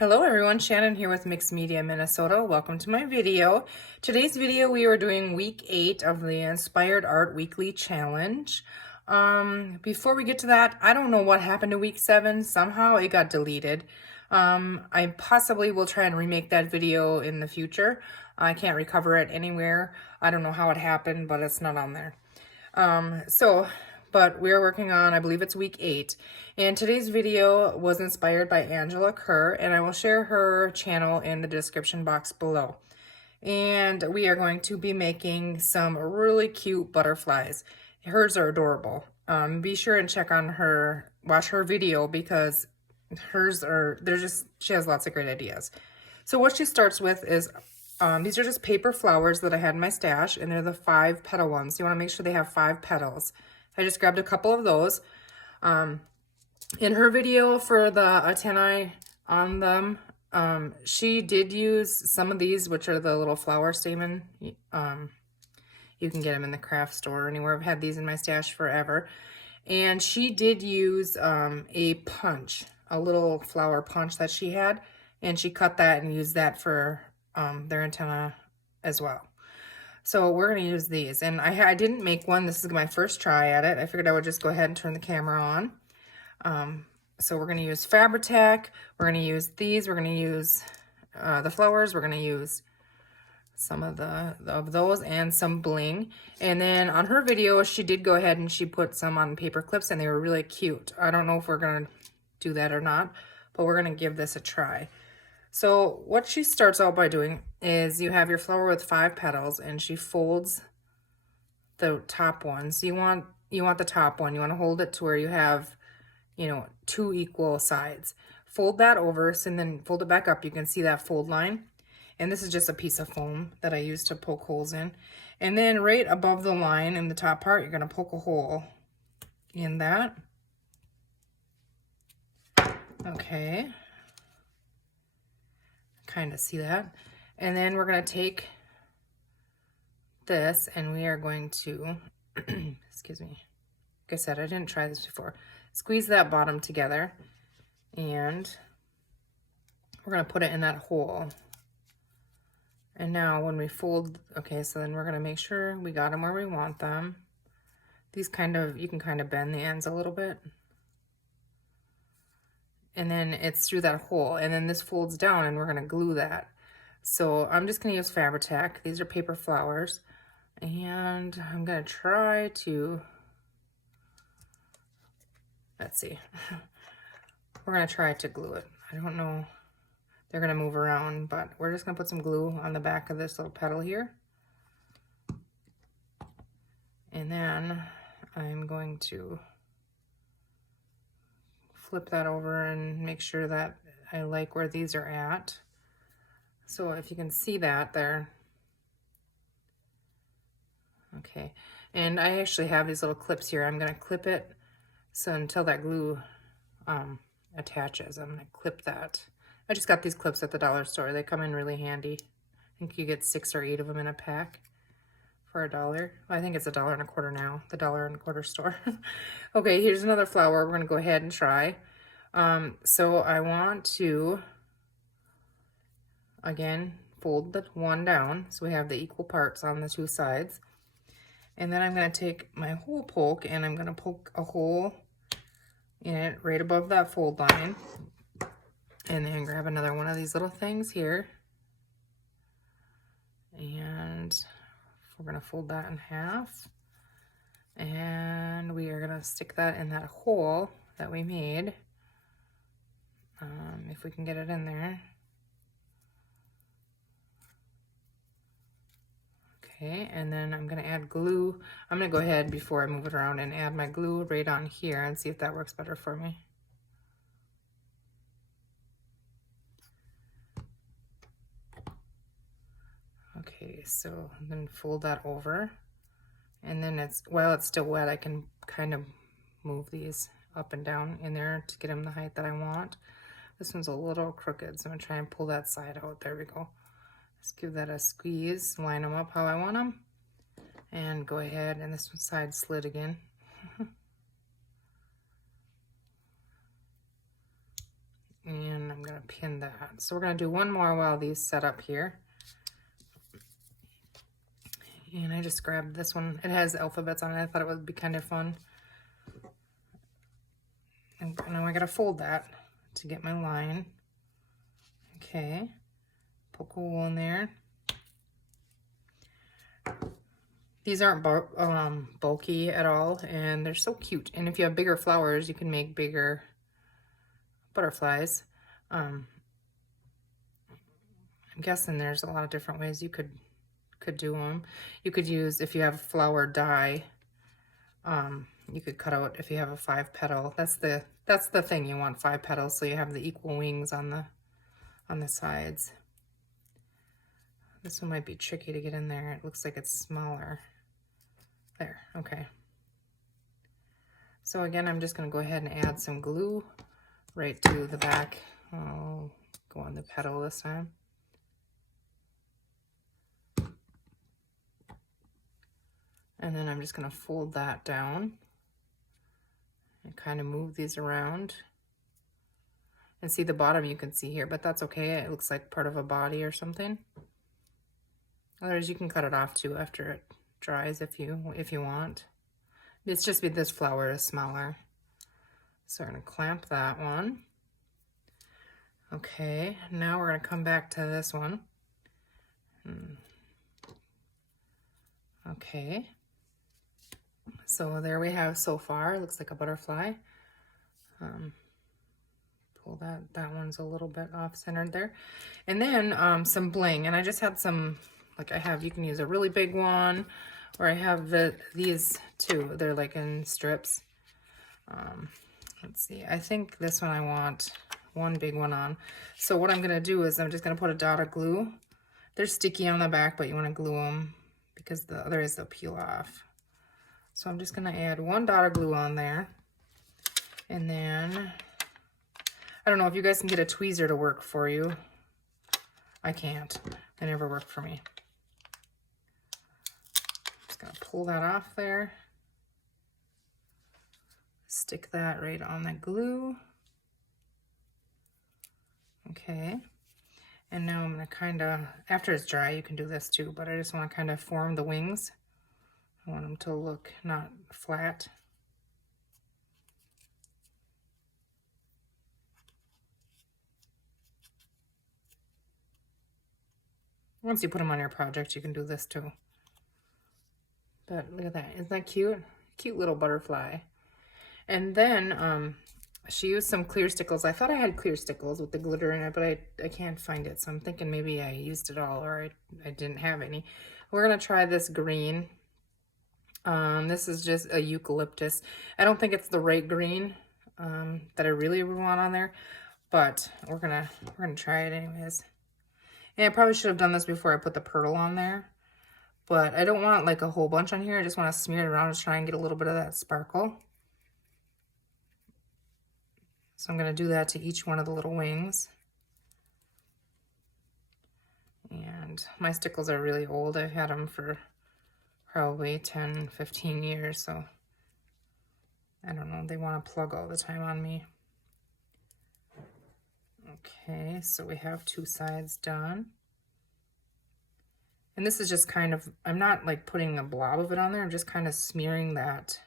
Hello everyone, Shannon here with Mixed Media Minnesota. Welcome to my video. Today's video we are doing week 8 of the Inspired Art Weekly Challenge. Before we get to that, I don't know what happened to week 7. Somehow it got deleted. I possibly will try and remake that video in the future. I can't recover it anywhere. I don't know how it happened, but it's not on there. But we're working on, I believe it's week 8. And today's video was inspired by Angela Kerr, and I will share her channel in the description box below. And we are going to be making some really cute butterflies. Hers are adorable. Be sure and check on her, watch her video, because she has lots of great ideas. So what she starts with is, these are just paper flowers that I had in my stash, and they're the 5 petal ones. You want to make sure they have 5 petals. I just grabbed a couple of those. In her video for the antennae on them, she did use some of these, which are the little flower stamen. You can get them in the craft store or anywhere. I've had these in my stash forever. And she did use a punch, a little flower punch that she had. And she cut that and used that for their antenna as well. So we're going to use these. And I didn't make one. This is my first try at it. I figured I would just go ahead and turn the camera on. So we're going to use Fabri-Tac. We're going to use these. We're going to use the flowers. We're going to use some of those and some bling. And then on her video, she did go ahead and she put some on paper clips, and they were really cute. I don't know if we're going to do that or not, but we're going to give this a try. So what she starts out by doing is you have your flower with 5 petals, and she folds the top one. So you want the top one. You want to hold it to where you have, 2 equal sides. Fold that over, and then fold it back up. You can see that fold line. And this is just a piece of foam that I use to poke holes in. And then right above the line in the top part, you're going to poke a hole in that. Okay. Kind of see that. And then we're going to take this and we are going to, excuse me, like I said, I didn't try this before. Squeeze that bottom together, and we're going to put it in that hole. And now when we fold, okay, so then we're going to make sure we got them where we want them. These you can kind of bend the ends a little bit. And then it's through that hole, and then this folds down, and we're going to glue that. So I'm just going to use Fabri-Tac. These are paper flowers, and I'm going to try to, let's see, we're going to try to glue it. I don't know, they're going to move around, but we're just going to put some glue on the back of this little petal here. And then I'm going to flip that over and make sure that I like where these are at. So if you can see that there. Okay, and I actually have these little clips here. I'm going to clip it so until that glue attaches. I'm going to clip that. I just got these clips at the dollar store. They come in really handy. I think you get 6 or 8 of them in a pack for $1. Well, I think it's $1.25 now, the $1.25 store. Okay, here's another flower. We're going to go ahead and try. So I want to, again, fold the one down so we have the equal parts on the 2 sides. And then I'm going to take my hole poke, and I'm going to poke a hole in it right above that fold line. And then grab another one of these little things here. And we're going to fold that in half. And we are going to stick that in that hole that we made. If we can get it in there. Okay, and then I'm going to add glue. I'm going to go ahead before I move it around and add my glue right on here and see if that works better for me. Okay, so then fold that over. And then while it's still wet, I can kind of move these up and down in there to get them the height that I want. This one's a little crooked, so I'm going to try and pull that side out. There we go. Just give that a squeeze, line them up how I want them, and go ahead, and this side slid again. And I'm going gotta pin that. So we're gonna do one more while these set up here. And I just grabbed this one. It has alphabets on it. I thought it would be kind of fun. And now I gotta fold that to get my line. Okay, poke a hole in there. These aren't bulky at all, and they're so cute. And if you have bigger flowers, you can make bigger butterflies. I'm guessing there's a lot of different ways you could do them. You could use, if you have flower dye, you could cut out, if you have a 5 petal, that's the thing, you want 5 petals so you have the equal wings on the sides. This one might be tricky to get in there. It looks like it's smaller. There, okay. So again, I'm just gonna go ahead and add some glue right to the back. I'll go on the petal this time. And then I'm just gonna fold that down and kind of move these around. And see the bottom you can see here, but that's okay. It looks like part of a body or something. Otherwise, you can cut it off too after it dries if you want. It's just this flower is smaller. So we're gonna clamp that one. Okay, now we're gonna come back to this one. Okay. So there we have so far. It looks like a butterfly. Pull that one's a little bit off-centered there. And then some bling, and I just had some, like you can use a really big one, or I have these two. They're like in strips. Let's see, I think this one I want one big one on. So what I'm gonna do is I'm just gonna put a dot of glue. They're sticky on the back, but you wanna glue them because the others they'll peel off. So I'm just gonna add one dot of glue on there. And then, I don't know if you guys can get a tweezer to work for you. I can't, they never work for me. Just gonna pull that off there. Stick that right on the glue. Okay. And now I'm gonna kind of, after it's dry, you can do this too, but I just wanna kind of form the wings. I want them to look not flat. Once you put them on your project, you can do this too. But look at that, isn't that cute? Cute little butterfly. And then she used some clear stickles. I thought I had clear stickles with the glitter in it, but I can't find it. So I'm thinking maybe I used it all, or I didn't have any. We're gonna try this green. This is just a eucalyptus. I don't think it's the right green that I really want on there, but we're gonna try it anyways. And I probably should have done this before I put the pearl on there, but I don't want like a whole bunch on here. I just want to smear it around to try and get a little bit of that sparkle. So I'm going to do that to each one of the little wings. And my stickles are really old. I've had them for probably 10, 15 years, so I don't know, they want to plug all the time on me. Okay, so we have 2 sides done. And this is just kind of, I'm not like putting a blob of it on there, I'm just kind of smearing that,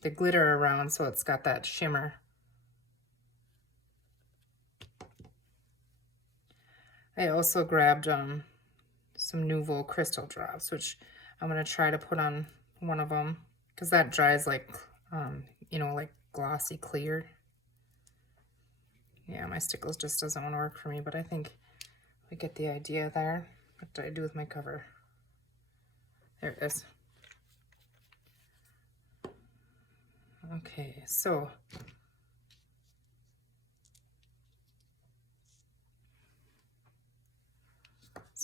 the glitter around so it's got that shimmer. I also grabbed some Nouveau crystal drops, which I'm going to try to put on one of them because that dries like, you know, like glossy clear. Yeah, my stickles just doesn't want to work for me, but I think we get the idea there. What did I do with my cover? There it is. Okay, so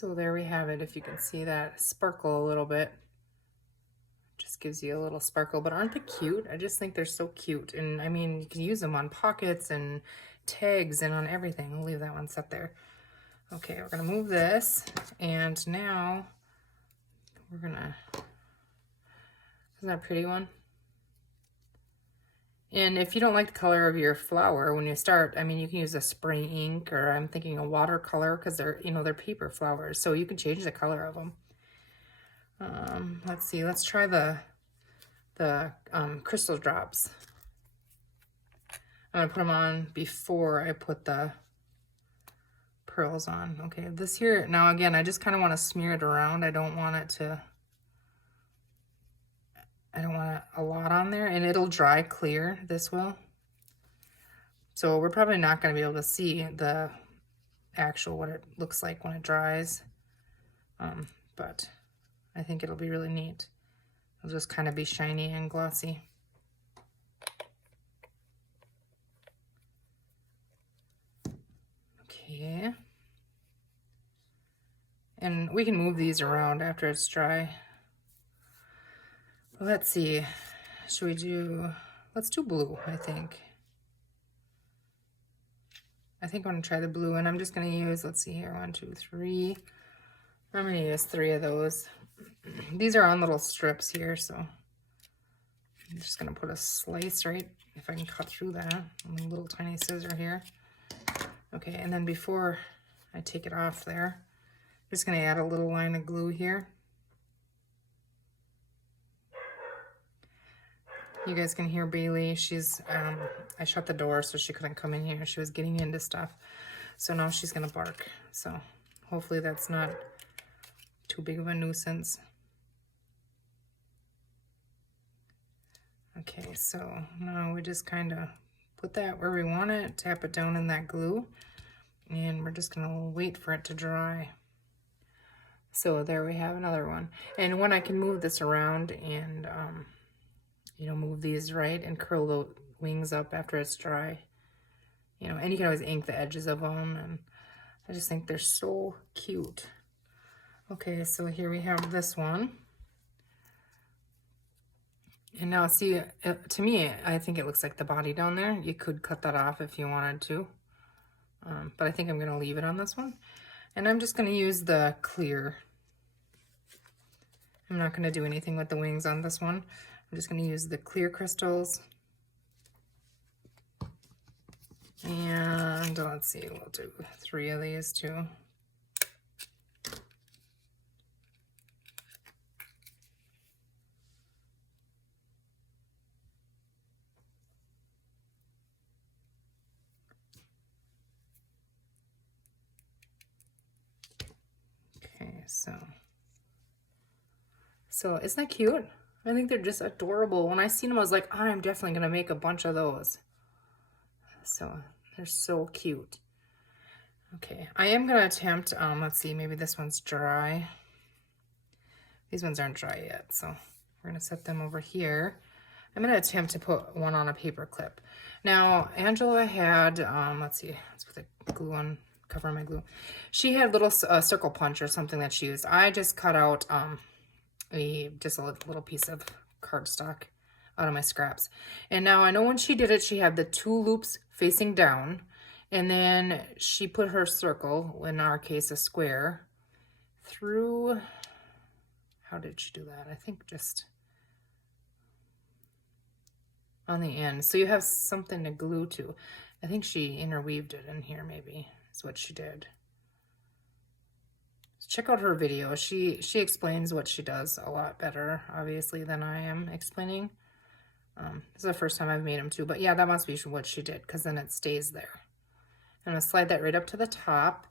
there we have it. If you can see that sparkle a little bit, just gives you a little sparkle. But aren't they cute? I just think they're so cute. And I mean, you can use them on pockets and tags and on everything. I'll leave that one set there. Okay, we're gonna move this, and now we're gonna, isn't that a pretty one? And if you don't like the color of your flower when you start, I mean, you can use a spray ink, or I'm thinking a watercolor, because they're, you know, they're paper flowers, so you can change the color of them. Let's see, let's try the crystal drops. I'm gonna put them on before I put the pearls on. Okay, this here, now again, I just kind of want to smear it around. I don't want a lot on there, and it'll dry clear, this will. So we're probably not going to be able to see the actual, what it looks like when it dries. But I think it'll be really neat. It'll just kind of be shiny and glossy. Okay. And we can move these around after it's dry. Let's see. Should we do, let's do blue, I think. I think I'm going to try the blue, and I'm just going to use, let's see here, 1, 2, 3. I'm going to use 3 of those. These are on little strips here, so I'm just going to put a slice right, if I can cut through that, on a little tiny scissor here. Okay, and then before I take it off there, I'm just going to add a little line of glue here. You guys can hear Bailey. She's, I shut the door so she couldn't come in here. She was getting into stuff. So now she's gonna bark. So hopefully that's not too big of a nuisance. Okay, so now we just kind of put that where we want it, tap it down in that glue, and we're just gonna wait for it to dry. So there we have another one. And when I can move this around and, you know, move these right and curl the wings up after it's dry. You know, and you can always ink the edges of them, and I just think they're so cute. Okay, so here we have this one. And now see, to me, I think it looks like the body down there. You could cut that off if you wanted to. But I think I'm gonna leave it on this one. And I'm just gonna use the clear. I'm not gonna do anything with the wings on this one. I'm just going to use the clear crystals. And let's see, we'll do 3 of these too. Okay, so isn't that cute? I think they're just adorable. When I seen them, I was like, I'm definitely going to make a bunch of those. So they're so cute. Okay, I am going to attempt, let's see, maybe this one's dry. These ones aren't dry yet, so we're going to set them over here. I'm going to attempt to put one on a paper clip. Now, Angela had, let's see, let's put the glue on, cover my glue. She had little circle punch or something that she used. I just cut out just a little piece of cardstock out of my scraps. And now I know when she did it, she had the 2 loops facing down, and then she put her circle, in our case a square, through, how did she do that? I think just on the end. So you have something to glue to. I think she interweaved it in here, maybe, is what she did. Check out her video. She explains what she does a lot better, obviously, than I am explaining. This is the first time I've made them too, but yeah, that must be what she did, because then it stays there. I'm going to slide that right up to the top,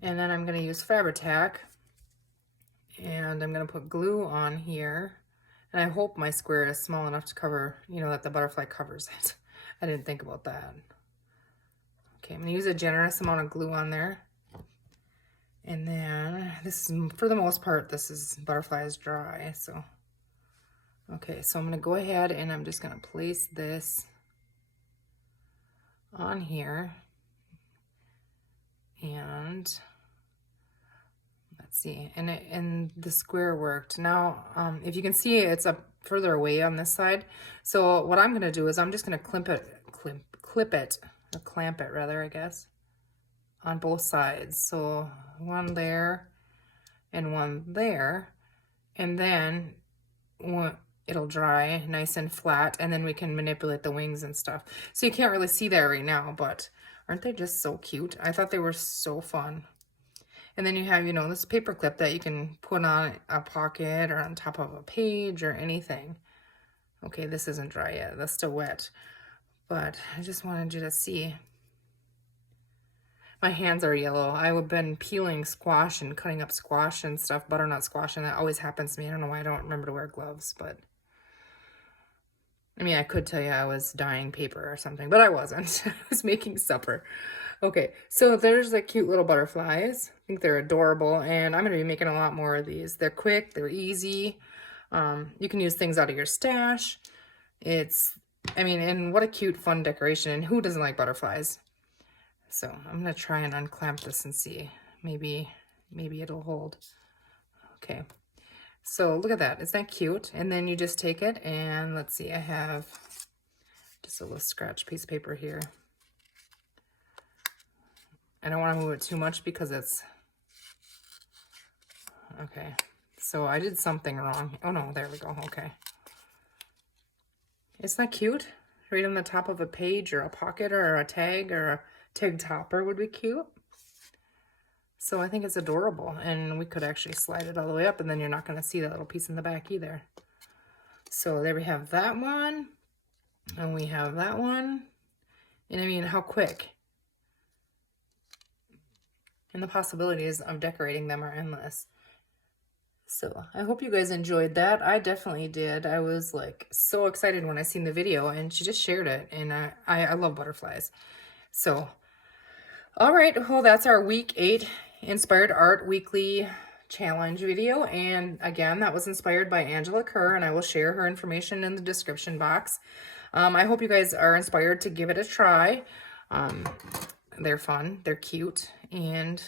and then I'm going to use Fabri-Tac, and I'm going to put glue on here, and I hope my square is small enough to cover, you know, that the butterfly covers it. I didn't think about that. Okay, I'm going to use a generous amount of glue on there. And then this is, for the most part, this is butterfly is dry, so. Okay, so I'm gonna go ahead and I'm just gonna place this on here. And let's see, and the square worked. Now, if you can see, it's up further away on this side. So what I'm gonna do is I'm just gonna clamp it rather, I guess, on both sides. So one there and one there, and then it'll dry nice and flat, and then we can manipulate the wings and stuff. So you can't really see that right now, but aren't they just so cute? I thought they were so fun. And then you have, you know, this paper clip that you can put on a pocket or on top of a page or anything. Okay, this isn't dry yet. That's still wet. But I just wanted you to see. My hands are yellow. I've been peeling squash and cutting up squash and stuff, butternut squash, and that always happens to me. I don't know why I don't remember to wear gloves, but I mean, I could tell you I was dyeing paper or something, but I wasn't. I was making supper. Okay, so there's the cute little butterflies. I think they're adorable, and I'm going to be making a lot more of these. They're quick, they're easy. You can use things out of your stash. I mean, and what a cute, fun decoration, and who doesn't like butterflies? So I'm going to try and unclamp this and see. Maybe it'll hold. Okay. So look at that. Isn't that cute? And then you just take it and let's see. I have just a little scratch piece of paper here. I don't want to move it too much because it's... Okay. So I did something wrong. Oh no, there we go. Okay. Isn't that cute? Right on the top of a page or a pocket or a tag or a tag topper would be cute. So I think it's adorable, and we could actually slide it all the way up, and then you're not going to see that little piece in the back either. So there we have that one, and we have that one, and I mean, how quick. And the possibilities of decorating them are endless. So I hope you guys enjoyed that. I definitely did. I was like so excited when I seen the video, and she just shared it, and I love butterflies. So, all right, well, that's our week 8 Inspired Art Weekly Challenge video. And again, that was inspired by Angela Kerr, and I will share her information in the description box. I hope you guys are inspired to give it a try. They're fun, they're cute, and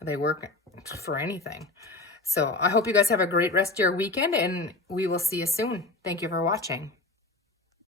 they work for anything. So I hope you guys have a great rest of your weekend, and we will see you soon. Thank you for watching.